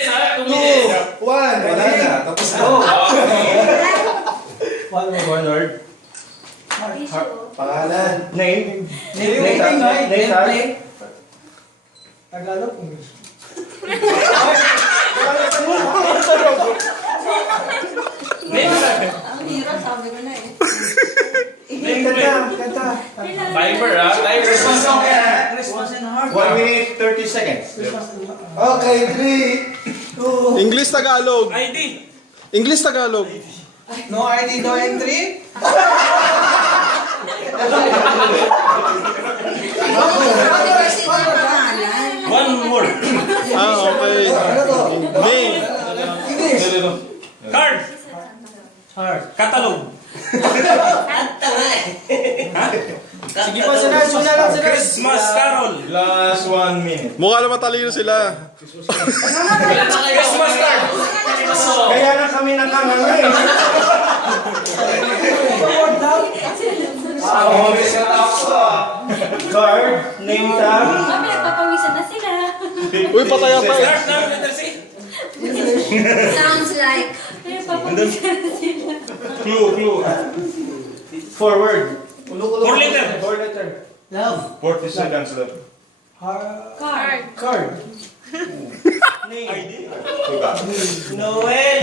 2, 1. Wala na. Tapos na. One word. Pangalan. Name. Name. Tagalog. Ang hirap, sabi ko na eh. Kanta. Timer ah. Timer. Response and heart. 1 minute, 30 seconds. Okay, 3, 2. English Tagalog. ID. English Tagalog. No ID, no entry. Controversy na yung pangalan. One word. Okay. Ano to? Name. English. Card. Heart. Catalog. Sige pa, sila lang sila. Christmas Carol. Last 1 minute. Mukha naman talino sila. Christmas card. Kaya na kami nakanganga eh. Card, name tag. Mami, nagpapawisan na sila. Uy, pataya pa eh. Start na letter C. Sounds like. Nagpapawisan na sila. Clue. Forward. 4 letter. 4 letter. Love. 40 seconds left. Card. Card. ID. Forgot. Noel.